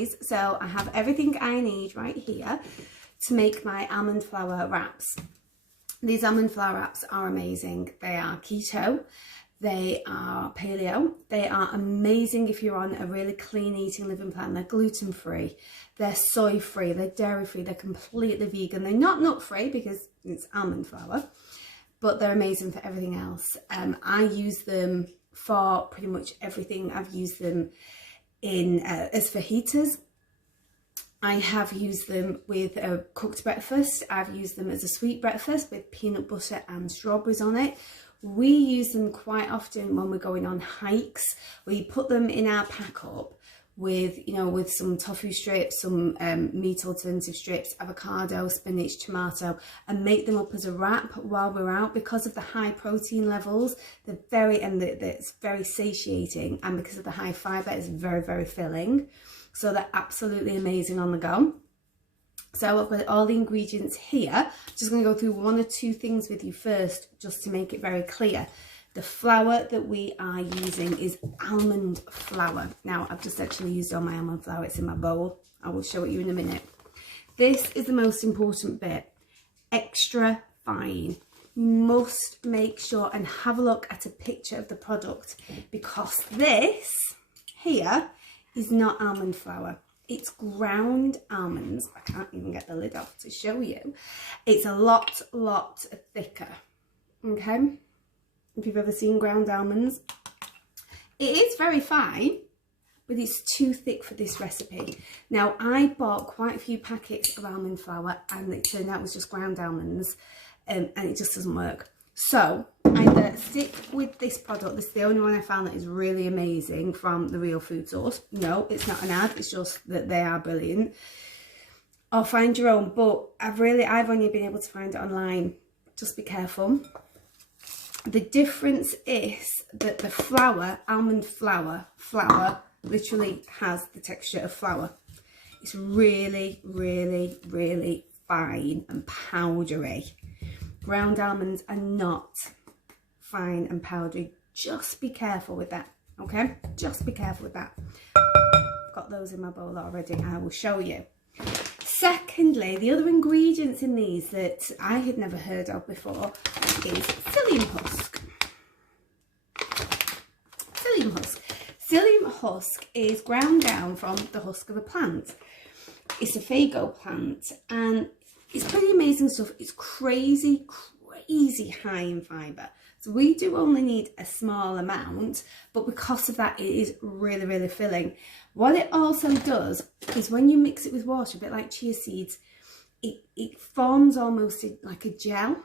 guys, so I have everything I need right here to make my almond flour wraps. These almond flour wraps are amazing. They are keto, they are paleo, they are amazing if you're on a really clean eating living plan. They're gluten free, they're soy free, they're dairy free, they're completely vegan. They're not nut free because it's almond flour, but they're amazing for everything else. I use them for pretty much everything. I've used them in as fajitas. I have used them with a cooked breakfast. I've used them as a sweet breakfast with peanut butter and strawberries on it. We use them quite often when we're going on hikes. We put them in our pack up with, you know, with some tofu strips, some meat alternative strips, avocado, spinach, tomato, and make them up as a wrap while we're out. Because of the high protein levels, they're it's very satiating, and because of the high fibre, it's very, very filling. So they're absolutely amazing on the go. So I've got all the ingredients here. I'm just going to go through one or two things with you first, just to make it very clear. The flour that we are using is almond flour. Now, I've just actually used all my almond flour. It's in my bowl. I will show it you in a minute. This is the most important bit. Extra fine. You must make sure and have a look at a picture of the product, because this here is not almond flour. It's ground almonds. I can't even get the lid off to show you. It's a lot thicker, okay? If you've ever seen ground almonds, it is very fine, but it's too thick for this recipe. Now, I bought quite a few packets of almond flour, and it turned out it was just ground almonds, and it just doesn't work. So either stick with this product. This is the only one I found that is really amazing from the Real Food Source. No, it's not an ad, it's just that they are brilliant. Or find your own, but I've only been able to find it online. Just be careful. The difference is that the flour, almond flour, literally has the texture of flour. It's really, really, really fine and powdery. Ground almonds are not fine and powdery. Just be careful with that, okay? Just be careful with that. I've got those in my bowl already. I will show you. Secondly, the other ingredients in these that I had never heard of before is psyllium husk. Psyllium husk. Psyllium husk is ground down from the husk of a plant. It's a fago plant, and it's pretty amazing stuff. It's crazy high in fibre. So we do only need a small amount, but because of that, it is really, really filling. What it also does is when you mix it with water, a bit like chia seeds, it forms almost like a gel.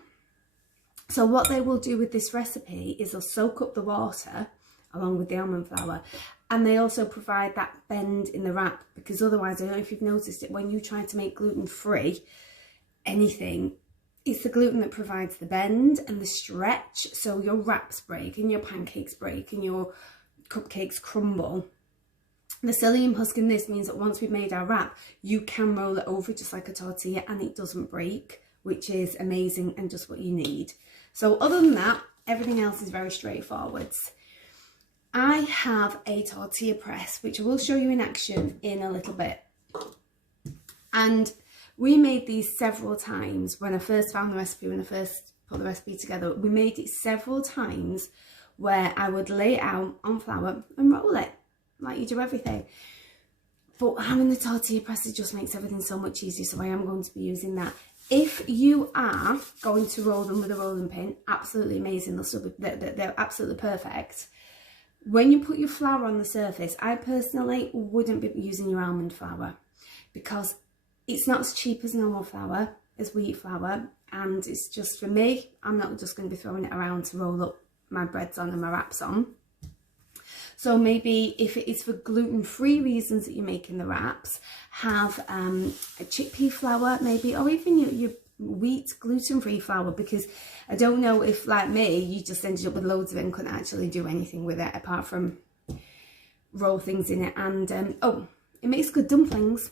So what they will do with this recipe is they'll soak up the water along with the almond flour, and they also provide that bend in the wrap, because otherwise, I don't know if you've noticed it, when you try to make gluten-free anything, it's the gluten that provides the bend and the stretch, so your wraps break and your pancakes break and your cupcakes crumble. The psyllium husk in this means that once we've made our wrap, you can roll it over just like a tortilla and it doesn't break, which is amazing and just what you need. So other than that, everything else is very straightforward. I have a tortilla press, which I will show you in action in a little bit. And we made these several times when I first found the recipe, when I first put the recipe together. We made it several times where I would lay it out on flour and roll it, like you do everything. But having the tortilla press, it just makes everything so much easier, so I am going to be using that. If you are going to roll them with a rolling pin, absolutely amazing. They're absolutely perfect. When you put your flour on the surface, I personally wouldn't be using your almond flour, because it's not as cheap as normal flour, as wheat flour, and it's just, for me, I'm not just going to be throwing it around to roll up my breads on and my wraps on. So maybe if it is for gluten-free reasons that you're making the wraps, have a chickpea flour maybe, or even your wheat gluten-free flour, because I don't know if, like me, you just ended up with loads of it and couldn't actually do anything with it apart from roll things in it. And oh, it makes good dumplings,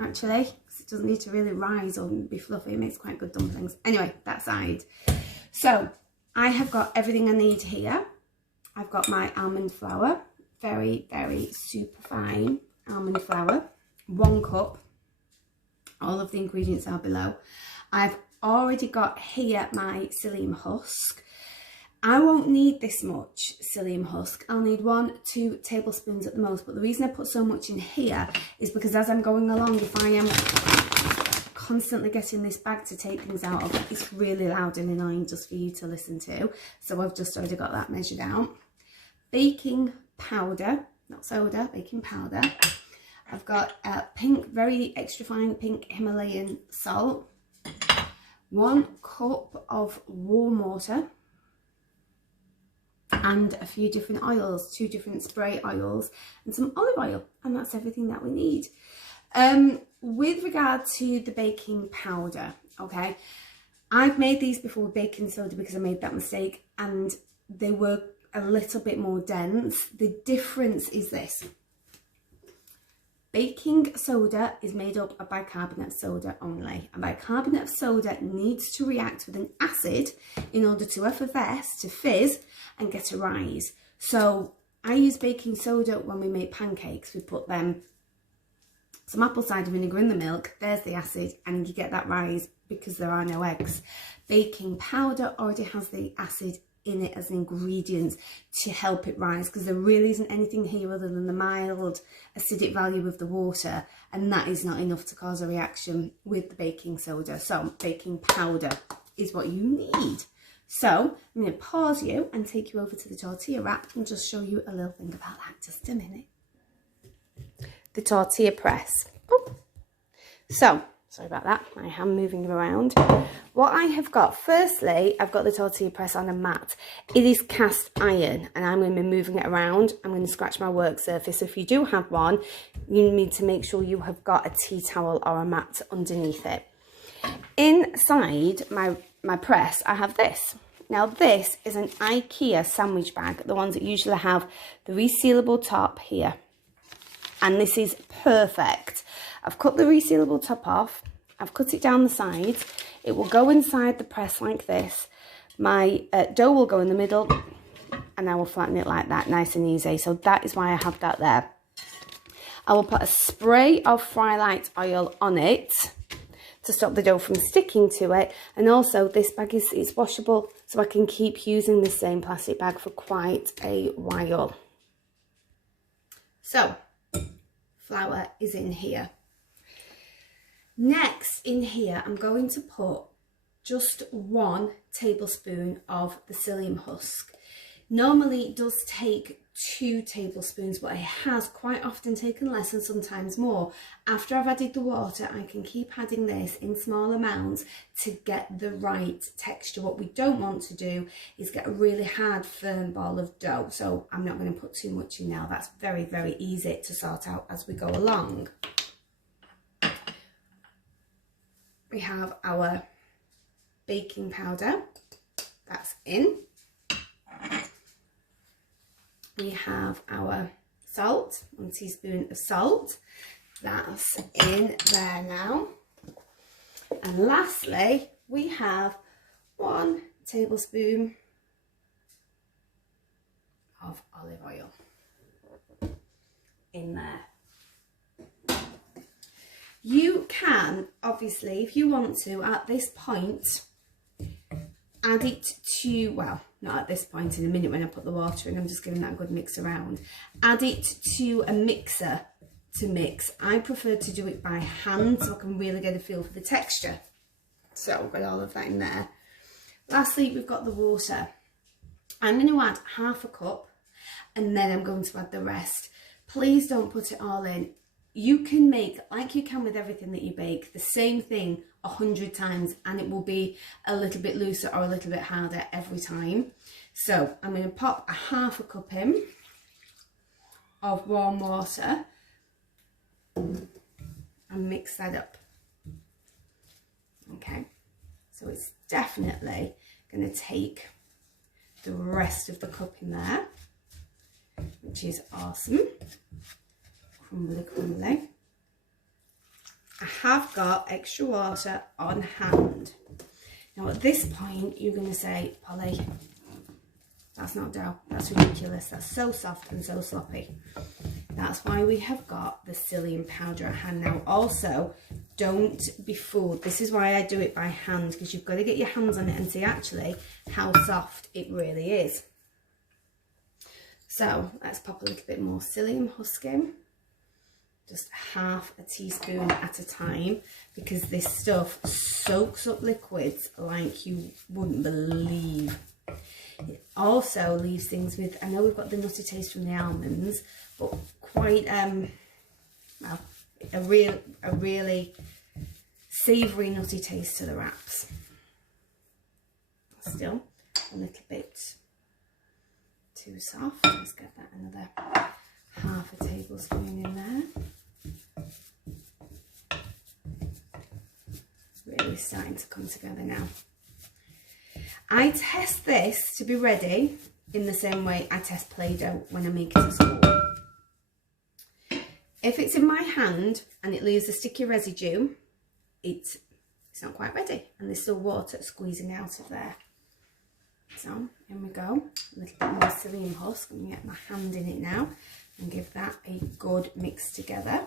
actually, because it doesn't need to really rise or be fluffy. It makes quite good dumplings. Anyway, that side. So I have got everything I need here. I've got my almond flour, very, very super fine, almond flour, 1 cup. All of the ingredients are below. I've already got here my psyllium husk. I won't need this much psyllium husk. I'll need 1-2 tablespoons at the most. But the reason I put so much in here is because as I'm going along, if I am constantly getting this bag to take things out of, it's really loud and annoying just for you to listen to. So I've just already got that measured out. Baking powder, not soda, baking powder. I've got pink, very extra fine pink Himalayan salt. 1 cup of warm water. And a few different oils, 2 different spray oils and some olive oil, and that's everything that we need. With regard to the baking powder, okay, I've made these before with baking soda because I made that mistake and they were a little bit more dense. The difference is this: baking soda is made up of bicarbonate of soda only, and bicarbonate of soda needs to react with an acid in order to effervesce, to fizz and get a rise. So I use baking soda when we make pancakes. We put some apple cider vinegar in the milk, there's the acid, and you get that rise because there are no eggs. Baking powder already has the acid in it as an ingredient to help it rise, because there really isn't anything here other than the mild acidic value of the water, and that is not enough to cause a reaction with the baking soda. So baking powder is what you need. So I'm going to pause you and take you over to the tortilla wrap and just show you a little thing about that. Just a minute. The tortilla press. Oh. So sorry about that, my hand moving around. What I have got, firstly, I've got the tortilla press on a mat. It is cast iron and I'm going to be moving it around. I'm going to scratch my work surface. So if you do have one, you need to make sure you have got a tea towel or a mat underneath it. Inside my press, I have this. Now this is an IKEA sandwich bag, the ones that usually have the resealable top here. And this is perfect. I've cut the resealable top off. I've cut it down the sides. It will go inside the press like this. My dough will go in the middle and I will flatten it like that, nice and easy. So that is why I have that there. I will put a spray of Fry Light oil on it to stop the dough from sticking to it. And also this bag is washable, so I can keep using this same plastic bag for quite a while. So flour is in here. Next in here, I'm going to put just 1 tablespoon of the psyllium husk. Normally it does take 2 tablespoons, but it has quite often taken less and sometimes more. After I've added the water, I can keep adding this in small amounts to get the right texture. What we don't want to do is get a really hard, firm ball of dough. So I'm not going to put too much in now. That's very, very easy to sort out as we go along. We have our baking powder, that's in. We have our salt, 1 teaspoon of salt, that's in there now. And lastly, we have 1 tablespoon of olive oil in there. You can, obviously, if you want to, at this point, add it to, well, not at this point, in a minute when I put the water in, I'm just giving that a good mix around. Add it to a mixer to mix. I prefer to do it by hand so I can really get a feel for the texture. So I've got all of that in there. Lastly, we've got the water. I'm going to add 1/2 cup and then I'm going to add the rest. Please don't put it all in. You can make, like you can with everything that you bake, the same thing 100 times and it will be a little bit looser or a little bit harder every time. So I'm going to pop 1/2 cup in of warm water and mix that up. Okay, so it's definitely going to take the rest of the cup in there, which is awesome. Crumbly, crumbly. I have got extra water on hand. Now at this point you're going to say, Polly, that's not dough, that's ridiculous, that's so soft and so sloppy. That's why we have got the psyllium powder at hand. Now also, don't be fooled. This is why I do it by hand, because you've got to get your hands on it and see actually how soft it really is. So let's pop a little bit more psyllium husk in. Just half a teaspoon at a time, because this stuff soaks up liquids like you wouldn't believe. It also leaves things with, I know we've got the nutty taste from the almonds, but quite well, a really savoury nutty taste to the wraps. Still a little bit too soft. Let's get that another half a tablespoon in there. Really starting to come together now. I test this to be ready in the same way I test Play-Doh when I make it at school. If it's in my hand and it leaves a sticky residue, it's not quite ready, and there's still water squeezing out of there. So in we go, a little bit more psyllium husk. I'm going to get my hand in it now and give that a good mix together.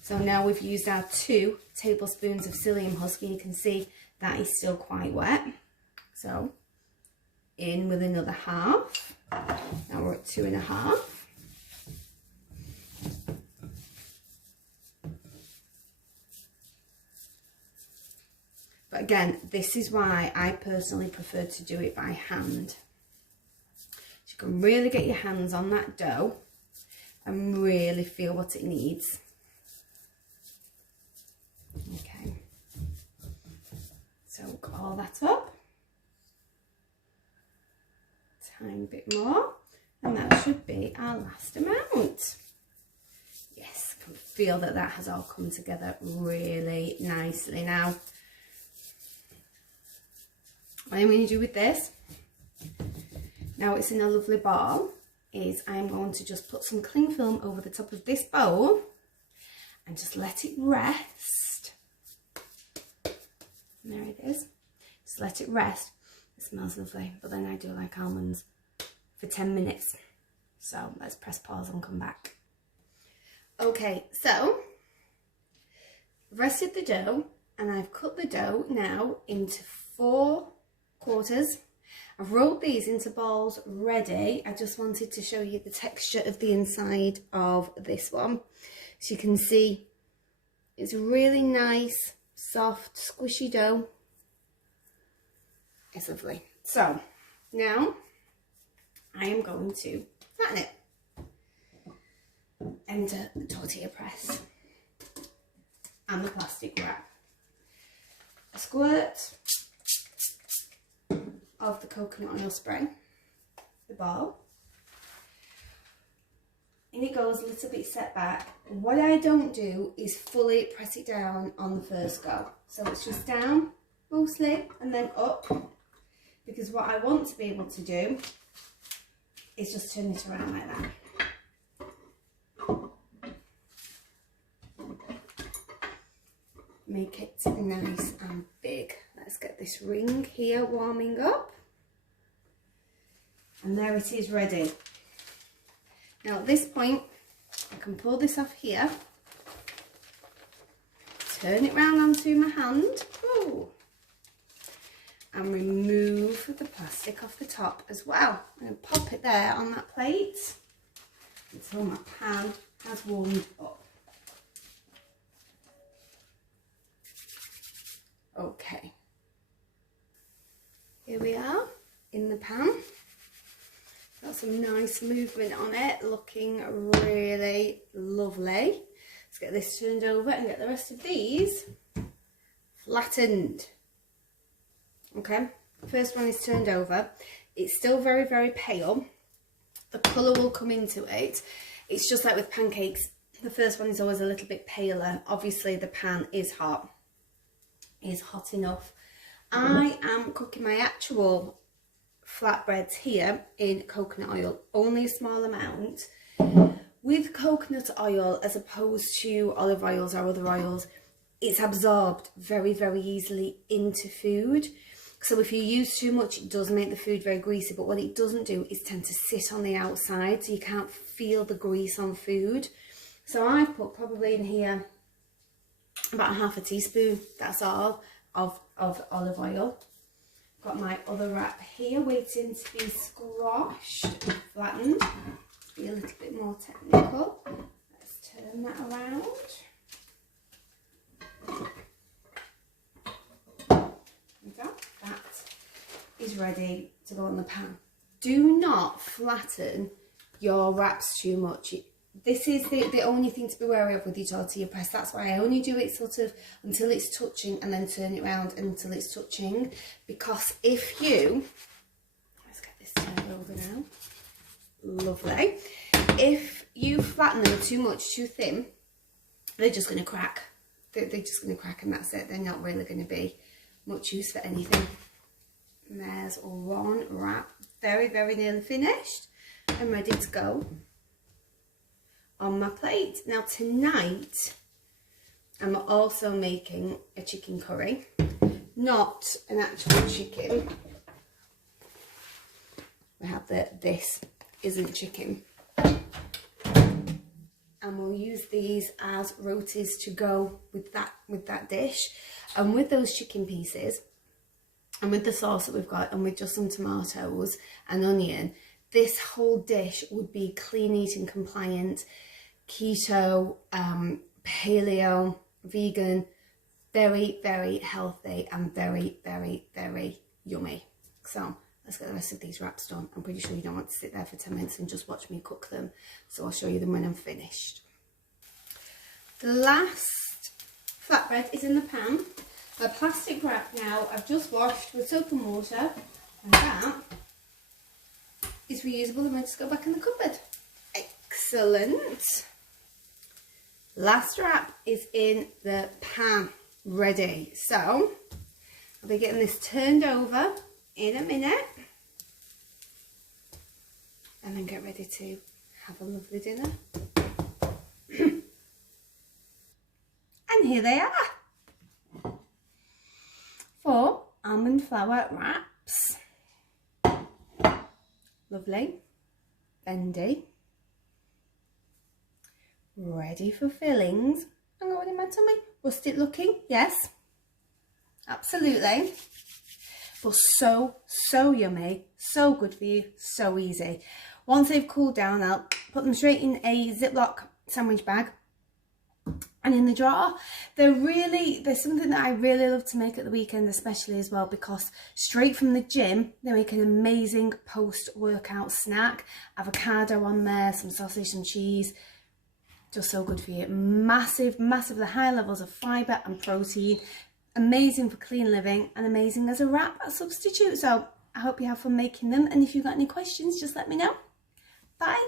So now we've used our 2 tablespoons of psyllium husk, and you can see that is still quite wet. So in with another half. Now we're at 2.5. But again, this is why I personally prefer to do it by hand. So you can really get your hands on that dough and really feel what it needs. Okay, soak all that up. Tiny bit more, and that should be our last amount. Yes, I can feel that that has all come together really nicely. Now, what I'm going to do with this, now it's in a lovely ball, is I'm going to just put some cling film over the top of this bowl and just let it rest. And there it is. Just let it rest. It smells lovely, but then I do like almonds, for 10 minutes. So let's press pause and come back. Okay, so I've rested the dough, and I've cut the dough now into 4 quarters. I've rolled these into balls ready. I just wanted to show you the texture of the inside of this one. So you can see it's really nice, soft, squishy dough. It's lovely. So now I am going to flatten it. Enter the tortilla press and the plastic wrap. A squirt of the coconut oil spray, the ball. In it goes a little bit set back. What I don't do is fully press it down on the first go. So it's just down mostly and then up, because what I want to be able to do is just turn it around like that. Make it nice and big. Let's get this ring here warming up. And there it is ready. Now at this point, I can pull this off here, turn it round onto my hand, and remove the plastic off the top as well. And pop it there on that plate until my pan has warmed up. Okay, here we are in the pan. Got some nice movement on it, looking really lovely. Let's get this turned over and get the rest of these flattened. Okay, first one is turned over. It's still very, very pale. The colour will come into it. It's just like with pancakes. The first one is always a little bit paler. Obviously the pan is hot. Is hot enough. I am cooking my actual flatbreads here in coconut oil, only a small amount. With coconut oil, as opposed to olive oils or other oils, it's absorbed very, very easily into food. So if you use too much, it does make the food very greasy, but what it doesn't do is tend to sit on the outside, so you can't feel the grease on food. So I've put probably in here about half a teaspoon, that's all, of olive oil. Got my other wrap here waiting to be squashed, flattened. Be a little bit more technical. Let's turn that around. That is ready to go on the pan. Do not flatten your wraps too much. This is the only thing to be wary of with your tortilla press. That's why I only do it sort of until it's touching and then turn it around until it's touching. Because if you, let's get this turned over now. Lovely. If you flatten them too much, too thin, they're just going to crack. They're just going to crack and that's it. They're not really going to be much use for anything. And there's one wrap, very, very nearly finished and ready to go on my plate. Now tonight, I'm also making a chicken curry, not an actual chicken. We have this isn't chicken. And we'll use these as rotis to go with that dish. And with those chicken pieces, and with the sauce that we've got, and with just some tomatoes and onion, this whole dish would be clean eating compliant, keto, paleo, vegan, very, very healthy and very, very, very yummy. So let's get the rest of these wraps done. I'm pretty sure you don't want to sit there for 10 minutes and just watch me cook them. So I'll show you them when I'm finished. The last flatbread is in the pan. A plastic wrap now I've just washed with soap and water, and that is reusable and ready to go back in the cupboard. Excellent. Last wrap is in the pan, ready. So I'll be getting this turned over in a minute and then get ready to have a lovely dinner. And here they are. 4 almond flour wraps. Lovely, bendy, ready for fillings. I'm going in my tummy. Rustic looking, yes, absolutely. But so yummy, so good for you, so easy. Once they've cooled down, I'll put them straight in a Ziploc sandwich bag and in the drawer. There's something that I really love to make at the weekend, especially as well, because straight from the gym, they make an amazing post-workout snack. Avocado on there, some sausage, some cheese, just so good for you. Massively high levels of fibre and protein. Amazing for clean living and amazing as a wrap, a substitute. So I hope you have fun making them, and if you've got any questions, just let me know. Bye.